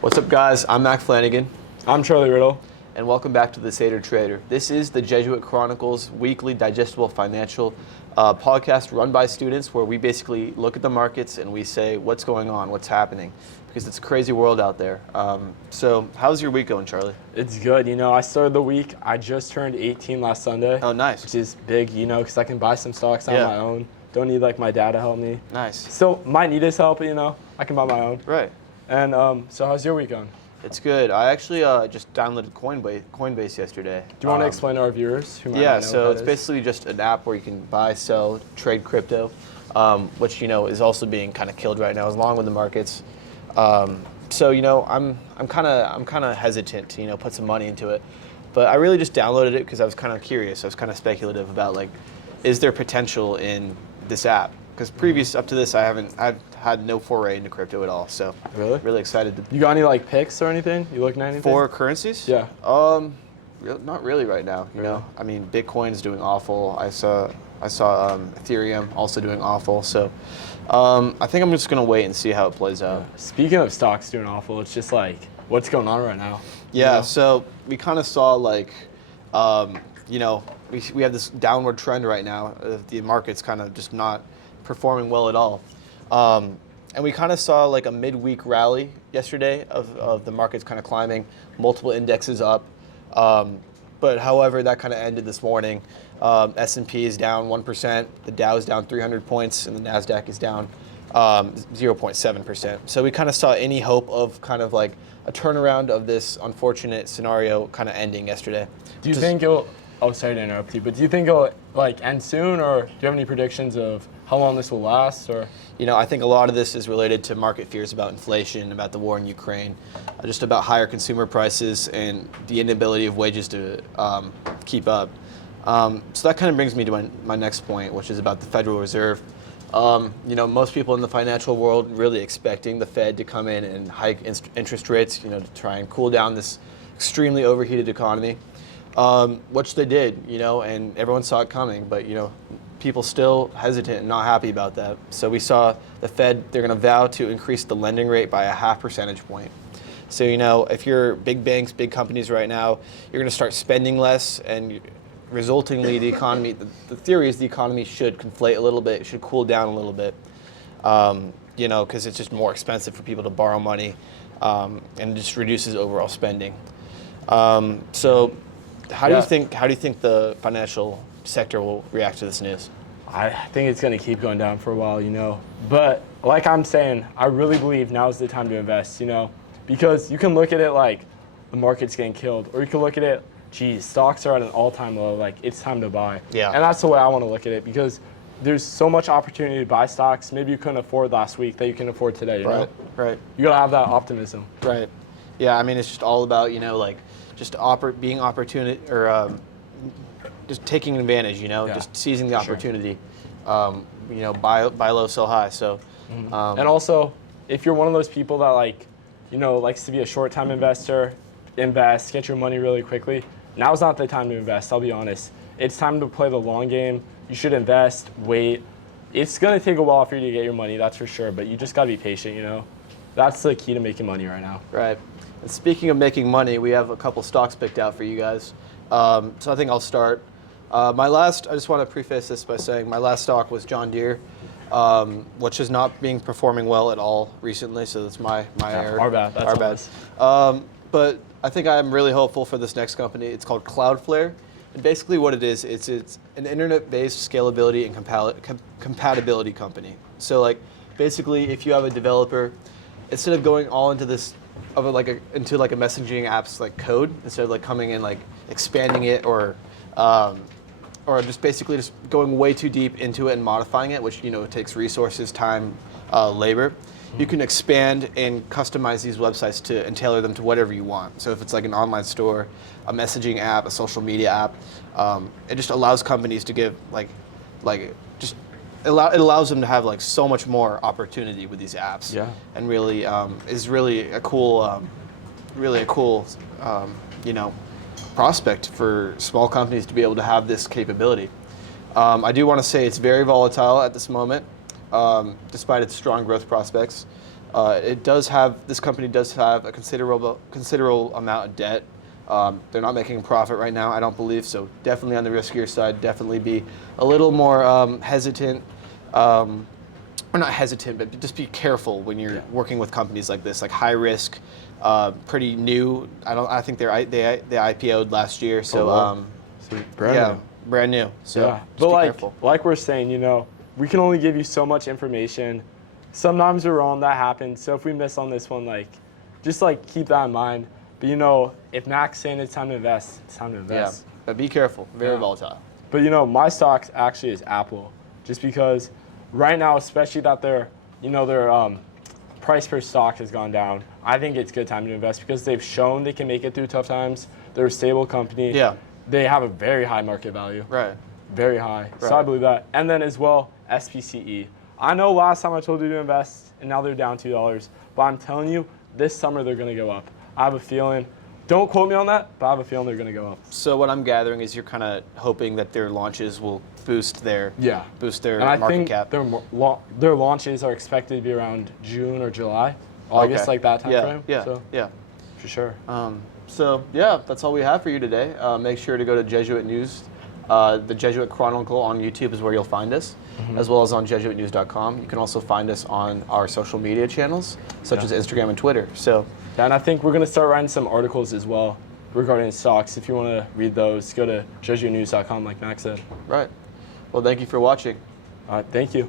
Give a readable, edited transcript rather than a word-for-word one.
What's up, guys? I'm Mac Flanagan, I'm Charlie Riddle. and welcome back to the Seder Trader. This is the Jesuit Chronicles weekly digestible financial podcast run by students where we basically look at the markets and we say what's going on, what's happening, because it's a crazy world out there. So how's your week going, Charlie? It's good. I started the week. I just turned 18 last Sunday. Oh, nice. Which is big, because I can buy some stocks on my own. Don't need my dad to help me. Nice. Still might need his help, but I can buy my own. Right. And so how's your week going? It's good. I actually just downloaded Coinbase yesterday. Do you want to explain to our viewers who might Yeah, not know so what it's that is? basically just an app where you can buy, sell, trade crypto, which is also being kind of killed right now, along with the markets. I'm kind of hesitant to put some money into it, but I really just downloaded it because I was kind of curious. I was kind of speculative about is there potential in this app? Because previous up to this, I've had no foray into crypto at all. So really excited to. You got any picks or anything? You looking at anything? For currencies? Yeah. Not really right now. You know, I mean, Bitcoin is doing awful. I saw Ethereum also doing awful. So, I think I'm just gonna wait and see how it plays out. Speaking of stocks doing awful, it's just what's going on right now? Yeah. So we kind of saw we have this downward trend right now. The market's kind of just not performing well at all. And we kind of saw a midweek rally yesterday of the markets kind of climbing, multiple indexes up. But however, that kind of ended this morning. S&P is down 1%, the Dow is down 300 points, and the NASDAQ is down 0.7%. So we kind of saw any hope of kind of a turnaround of this unfortunate scenario kind of ending yesterday. Do you think it'll, sorry to interrupt you, but do you think it'll end soon, or do you have any predictions of how long this will last? Or I think a lot of this is related to market fears about inflation, about the war in Ukraine, just about higher consumer prices and the inability of wages to keep up. So that kind of brings me to my next point, which is about the Federal Reserve. Most people in the financial world really expecting the Fed to come in and hike interest rates, to try and cool down this extremely overheated economy, which they did, and everyone saw it coming, but, people still hesitant and not happy about that. So we saw the Fed, they're going to vow to increase the lending rate by a 0.5 percentage point. So, if you're big banks, big companies right now, you're going to start spending less, and resultingly the economy, the theory is the economy should conflate a little bit, it should cool down a little bit, because it's just more expensive for people to borrow money, and it just reduces overall spending. So how do you think the financial sector will react to this news? I think it's going to keep going down for a while, But like I'm saying, I really believe now is the time to invest, because you can look at it the market's getting killed, or you can look at it, stocks are at an all-time low, it's time to buy. Yeah. And that's the way I want to look at it, because there's so much opportunity to buy stocks maybe you couldn't afford last week that you can afford today, you know? Right. You got to have that optimism. Right. Yeah, I mean, it's just all about, being opportunity, or just taking advantage, just seizing the opportunity. Buy low, sell high. So, and also, if you're one of those people that likes to be a short-time investor, invest, get your money really quickly, now's not the time to invest, I'll be honest. It's time to play the long game. You should invest, wait. It's going to take a while for you to get your money, that's for sure, but you just got to be patient, That's the key to making money right now. Right. And speaking of making money, we have a couple stocks picked out for you guys. So I think I'll start. I just want to preface this by saying my last stock was John Deere, which is not being performing well at all recently, so that's my error. Our bad. That's our bad. But I think I'm really hopeful for this next company. It's called Cloudflare. And basically what it is, it's an internet-based scalability and compatibility company. So basically if you have a developer, instead of going all into this into a messaging app's code, instead of coming in expanding it or just basically just going way too deep into it and modifying it, which it takes resources, time, labor. You can expand and customize these websites and tailor them to whatever you want. So if it's an online store, a messaging app, a social media app, it just allows companies to give it allows them to have so much more opportunity with these apps. Yeah. And really is really a cool prospect for small companies to be able to have this capability. I do want to say it's very volatile at this moment, despite its strong growth prospects. This company does have a considerable amount of debt. They're not making a profit right now, I don't believe, so definitely on the riskier side. Definitely be a little more hesitant, or not hesitant, but just be careful when you're working with companies like this, like high risk, pretty new. I think they IPO'd last year, so brand new. So yeah, just but be like careful. we're saying, we can only give you so much information. Sometimes we're wrong, that happens. So if we miss on this one, just keep that in mind. But if Mac's saying it's time to invest, it's time to invest. Yeah, but be careful. Very volatile. But my stock actually is Apple, just because right now, especially that their price per stock has gone down. I think it's a good time to invest because they've shown they can make it through tough times. They're a stable company. Yeah. They have a very high market value. Right. Very high. Right. So I believe that. And then as well, SPCE. I know last time I told you to invest, and now they're down $2. But I'm telling you, this summer they're going to go up. I have a feeling. Don't quote me on that, but I have a feeling they're going to go up. So what I'm gathering is you're kind of hoping that their launches will boost their And I market think cap. their launches are expected to be around June or July. August, like that time frame. Yeah, So, yeah. for sure. So yeah, that's all we have for you today. Make sure to go to Jesuit News. The Jesuit Chronicle on YouTube is where you'll find us, as well as on JesuitNews.com. You can also find us on our social media channels, such as Instagram and Twitter. So, and I think we're going to start writing some articles as well regarding stocks. If you want to read those, go to JesuitNews.com, like Max said. right. Well, thank you for watching. All right, thank you.